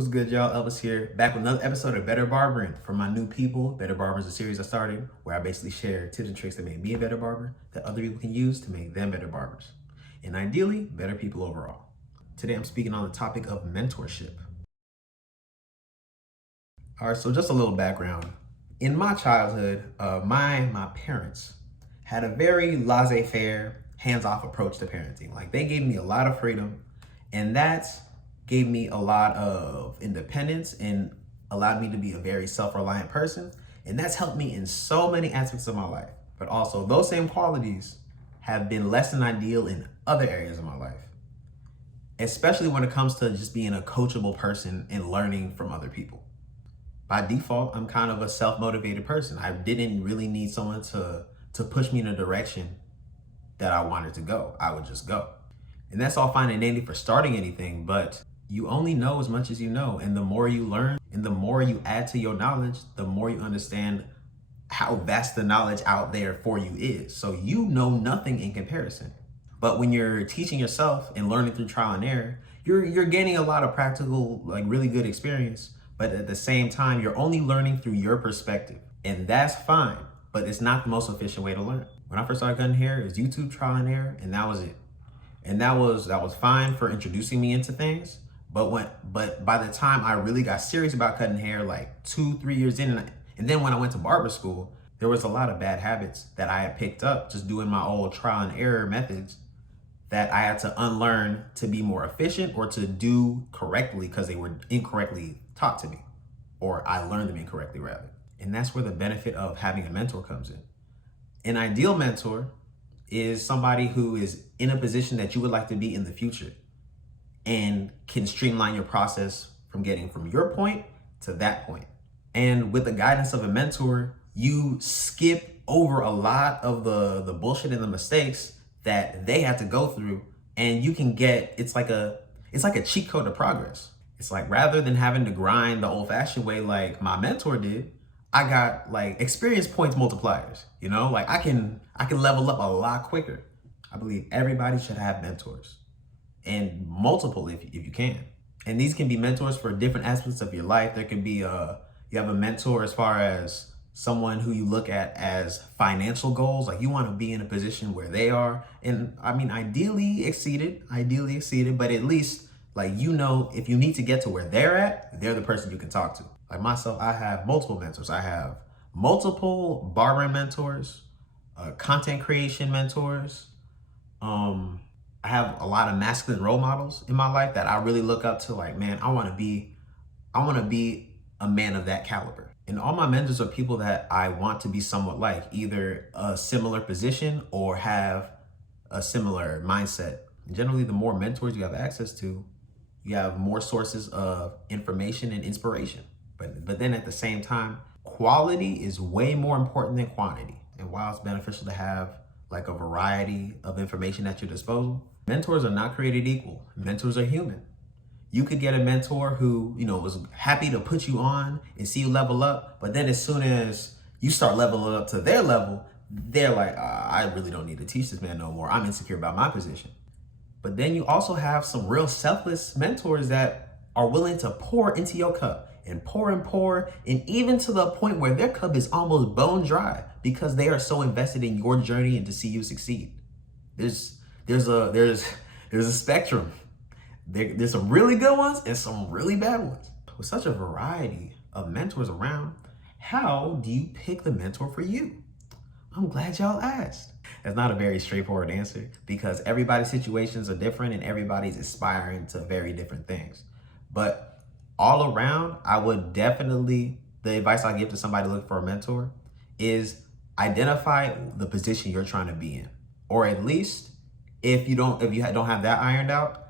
What's good, y'all? Elvis here, back with another episode of Better Barbering. For my new people, Better Barbering is a series I started where I basically share tips and tricks that make me a better barber that other people can use to make them better barbers. And ideally, better people overall. Today I'm speaking on the topic of mentorship. All right, so just a little background. In my childhood, my parents had a very laissez-faire, hands-off approach to parenting. Like, they gave me a lot of freedom, and that gave me a lot of independence and allowed me to be a very self-reliant person. And that's helped me in so many aspects of my life. But also, those same qualities have been less than ideal in other areas of my life, especially when it comes to just being a coachable person and learning from other people. By default, I'm kind of a self-motivated person. I didn't really need someone to push me in a direction that I wanted to go. I would just go. And that's all fine and dandy for starting anything, but you only know as much as you know. And the more you learn and the more you add to your knowledge, the more you understand how vast the knowledge out there for you is. So you know nothing in comparison. But when you're teaching yourself and learning through trial and error, you're gaining a lot of practical, like really good experience. But at the same time, you're only learning through your perspective. And that's fine, but it's not the most efficient way to learn. When I first started cutting hair, it was YouTube trial and error, and that was it. And that was fine for introducing me into things. But by the time I really got serious about cutting hair, like 2-3 years in, and then when I went to barber school, there was a lot of bad habits that I had picked up just doing my old trial and error methods that I had to unlearn to be more efficient or to do correctly because they were incorrectly taught to me, or I learned them incorrectly rather. And that's where the benefit of having a mentor comes in. An ideal mentor is somebody who is in a position that you would like to be in the future and can streamline your process from getting from your point to that point. And with the guidance of a mentor, you skip over a lot of the bullshit and the mistakes that they had to go through, and you can get, it's like a cheat code to progress. It's like, rather than having to grind the old-fashioned way like my mentor did, I got like experience points multipliers, you know? Like I can level up a lot quicker. I believe everybody should have mentors, and multiple if you can. And these can be mentors for different aspects of your life. There can be you have a mentor as far as someone who you look at as financial goals, like you want to be in a position where they are, and I mean ideally exceeded, but at least, like, you know, if you need to get to where they're at, they're the person you can talk to. Like myself, I have multiple mentors. I have multiple barbering mentors, content creation mentors. I have a lot of masculine role models in my life that I really look up to. Like, man, I want to be a man of that caliber. And all my mentors are people that I want to be somewhat like, either a similar position or have a similar mindset. And generally, the more mentors you have access to, you have more sources of information and inspiration. But then at the same time, quality is way more important than quantity. And while it's beneficial to have like a variety of information at your disposal, mentors are not created equal. Mentors are human. You could get a mentor who, you know, was happy to put you on and see you level up, but then as soon as you start leveling up to their level, they're like, I really don't need to teach this man no more. I'm insecure about my position. But then you also have some real selfless mentors that are willing to pour into your cup and pour, and even to the point where their cup is almost bone dry because they are so invested in your journey and to see you succeed. There's a spectrum. There's some really good ones and some really bad ones. With such a variety of mentors around, how do you pick the mentor for you? I'm glad y'all asked. That's not a very straightforward answer because everybody's situations are different and everybody's aspiring to very different things. But all around, I would definitely, the advice I give to somebody looking for a mentor is identify the position you're trying to be in. Or at least if you don't have that ironed out,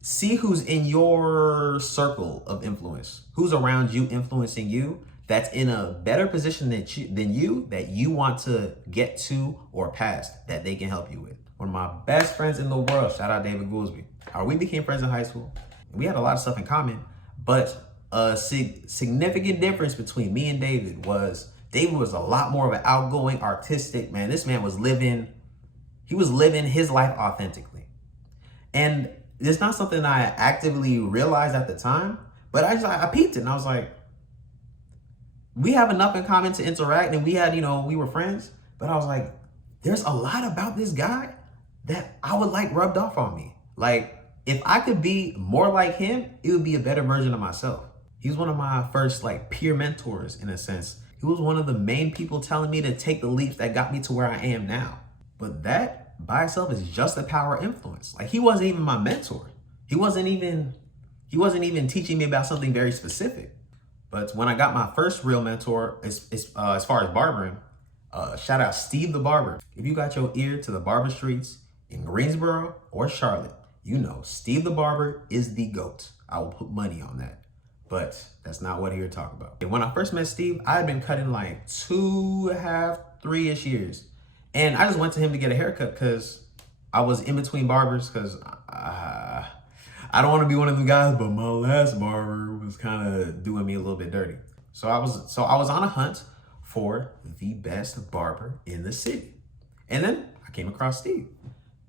see who's in your circle of influence, who's around you influencing you, that's in a better position than you that you want to get to or past that they can help you with. One of my best friends in the world, shout out David Goolsby. We became friends in high school. We had a lot of stuff in common, but a significant difference between me and David was a lot more of an outgoing, artistic man. This man was living his life authentically. And it's not something I actively realized at the time, But I peeped it and I was like, we have enough in common to interact, and we had, we were friends. But I was like, there's a lot about this guy that I would like rubbed off on me. Like, if I could be more like him, it would be a better version of myself. He was one of my first like peer mentors in a sense. He was one of the main people telling me to take the leaps that got me to where I am now. But that by itself is just the power of influence. Like, he wasn't even my mentor. He wasn't even teaching me about something very specific. But when I got my first real mentor, as far as barbering, shout out Steve the Barber. If you got your ear to the barber streets in Greensboro or Charlotte, you know Steve the Barber is the GOAT. I will put money on that. But that's not what we're talking about. And when I first met Steve, I had been cutting like 2.5, 3-ish years. And I just went to him to get a haircut because I was in between barbers because I don't want to be one of the guys, but my last barber was kind of doing me a little bit dirty. So I was on a hunt for the best barber in the city. And then I came across Steve.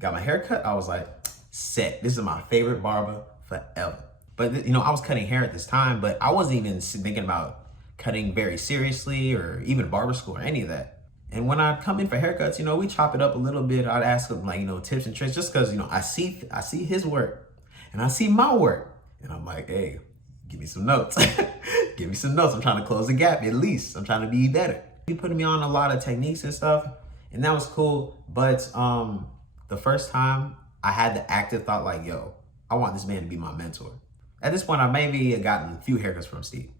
Got my hair cut. I was like, set. This is my favorite barber forever. But I was cutting hair at this time, but I wasn't even thinking about cutting very seriously or even barber school or any of that. And when I'd come in for haircuts, we chop it up a little bit. I'd ask him like, tips and tricks just because, I see his work and I see my work. And I'm like, hey, give me some notes. Give me some notes. I'm trying to close the gap at least. I'm trying to be better. He put me on a lot of techniques and stuff, and that was cool. But the first time I had the active thought like, yo, I want this man to be my mentor. At this point, I maybe had gotten a few haircuts from Steve.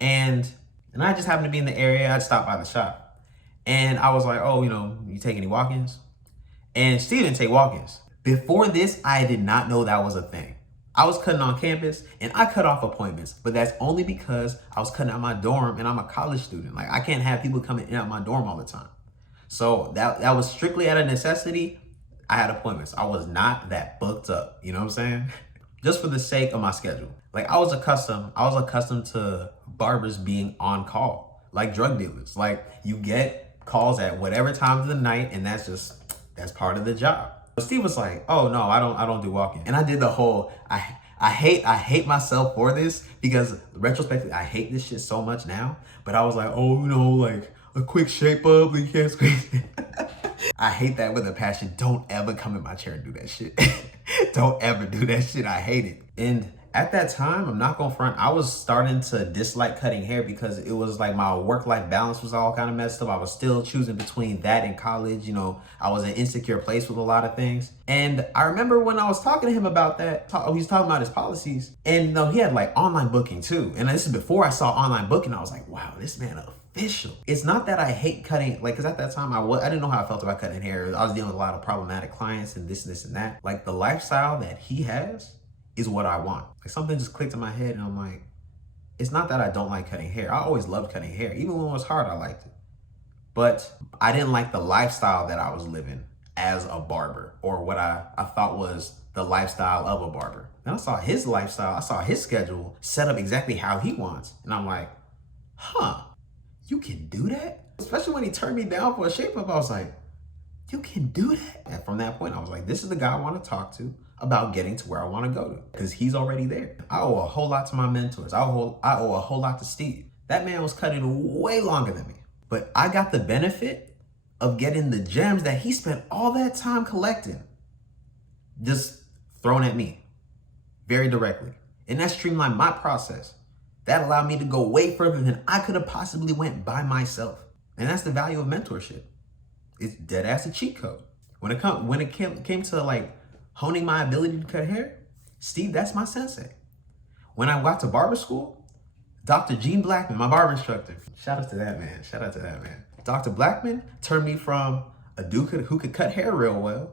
And I just happened to be in the area. I'd stop by the shop. And I was like, oh, you take any walk-ins? And Steve didn't take walk-ins. Before this, I did not know that was a thing. I was cutting on campus and I cut off appointments, but that's only because I was cutting out my dorm and I'm a college student. Like, I can't have people coming in and out my dorm all the time. So that was strictly out of necessity. I had appointments. I was not that booked up. You know what I'm saying? Just for the sake of my schedule. Like, I was accustomed to barbers being on call, like drug dealers. Like, you get calls at whatever time of the night, and that's part of the job. But Steve was like, oh no, I don't do walk-in. And I did the whole, I hate myself for this because retrospectively, I hate this shit so much now. But I was like, oh, like a quick shape up, you can't squeeze it. I hate that with a passion. Don't ever come in my chair and do that shit. Don't ever do that shit. I hate it. And at that time, I'm not gonna front, I was starting to dislike cutting hair because it was like my work-life balance was all kind of messed up. I was still choosing between that and college. I was in an insecure place with a lot of things. And I remember when I was talking to him about that, he was talking about his policies, and he had like online booking too. And this is before I saw online booking. I was like, wow, this man official. It's not that I hate cutting, like, because at that time I didn't know how I felt about cutting hair. I was dealing with a lot of problematic clients and this and that. Like, the lifestyle that he has is what I want. Like, something just clicked in my head and I'm like, it's not that I don't like cutting hair. I always loved cutting hair. Even when it was hard, I liked it. But I didn't like the lifestyle that I was living as a barber, or what I thought was the lifestyle of a barber. And I saw his lifestyle, I saw his schedule set up exactly how he wants. And I'm like, huh, you can do that? Especially when he turned me down for a shape up, I was like, you can do that? And from that point, I was like, this is the guy I want to talk to about getting to where I want to go to, because he's already there. I owe a whole lot to my mentors. I owe a whole lot to Steve. That man was cutting way longer than me, but I got the benefit of getting the gems that he spent all that time collecting, just thrown at me very directly. And that streamlined my process. That allowed me to go way further than I could have possibly went by myself. And that's the value of mentorship. It's dead ass a cheat code. When it came to like honing my ability to cut hair, Steve, that's my sensei. When I got to barber school, Dr. Gene Blackman, my barber instructor, shout out to that man. Dr. Blackman turned me from a dude who could cut hair real well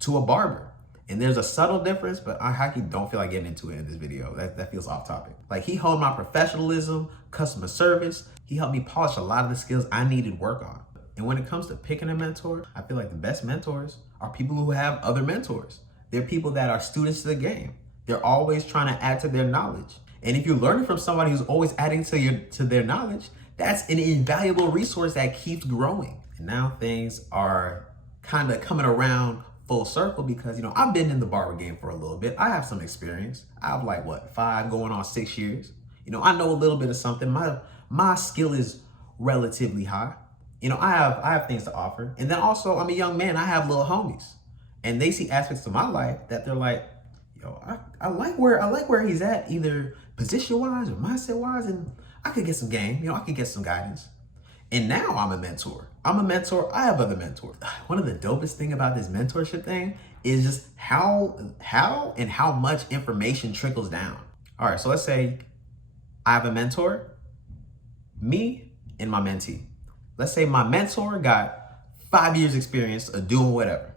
to a barber. And there's a subtle difference, but I don't feel like getting into it in this video. That feels off topic. Like, he honed my professionalism, customer service. He helped me polish a lot of the skills I needed work on. And when it comes to picking a mentor, I feel like the best mentors are people who have other mentors. They're people that are students to the game. They're always trying to add to their knowledge. And if you're learning from somebody who's always adding to their knowledge, that's an invaluable resource that keeps growing. And now things are kind of coming around full circle because, you know, I've been in the barber game for a little bit. I have some experience. I have like what, 5 going on 6 years. You know, I know a little bit of something. My skill is relatively high. You know, I have things to offer. And then also I'm a young man. I have little homies. And they see aspects of my life that they're like, yo, I like where he's at, either position-wise or mindset-wise, and I could get some game, you know, I could get some guidance. And now I'm a mentor. I'm a mentor. I have other mentors. One of the dopest thing about this mentorship thing is just how and how much information trickles down. All right, so let's say I have a mentor, me and my mentee. Let's say my mentor got 5 years experience of doing whatever.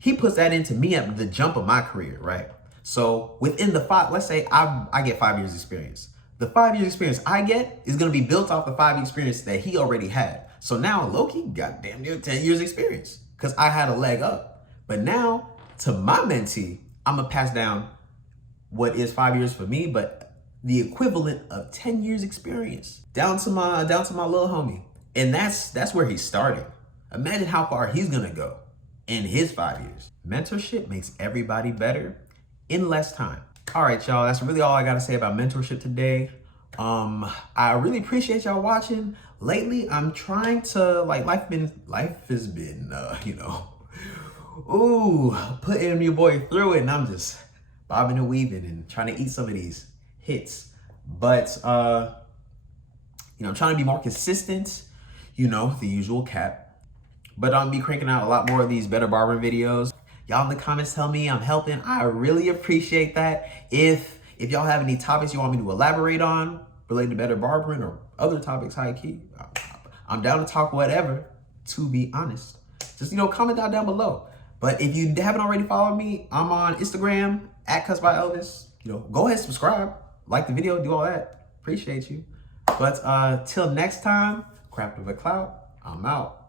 He puts that into me at the jump of my career, right? So within the 5, let's say I get 5 years experience. The 5 years experience I get is gonna be built off the 5 years experience that he already had. So now Loki got damn near 10 years experience because I had a leg up. But now to my mentee, I'm gonna pass down what is 5 years for me, but the equivalent of 10 years experience down to my little homie. And that's where he's starting. Imagine how far he's gonna go in his 5 years. Mentorship makes everybody better in less time. All right, y'all, that's really all I gotta say about mentorship today. I really appreciate y'all watching. Lately, I'm trying to, like, life has been, you know, putting your boy through it, and I'm just bobbing and weaving and trying to eat some of these hits. But, you know, I'm trying to be more consistent, you know, the usual cap. But I'm be cranking out a lot more of these better barbering videos. Y'all in the comments tell me I'm helping. I really appreciate that. If y'all have any topics you want me to elaborate on related to better barbering or other topics, high key, I'm down to talk whatever, to be honest. Just, you know, comment down below. But if you haven't already followed me, I'm on Instagram at Cuts by Elvis. You know, go ahead, subscribe, like the video, do all that. Appreciate you. But till next time, Craft of a Clout, I'm out.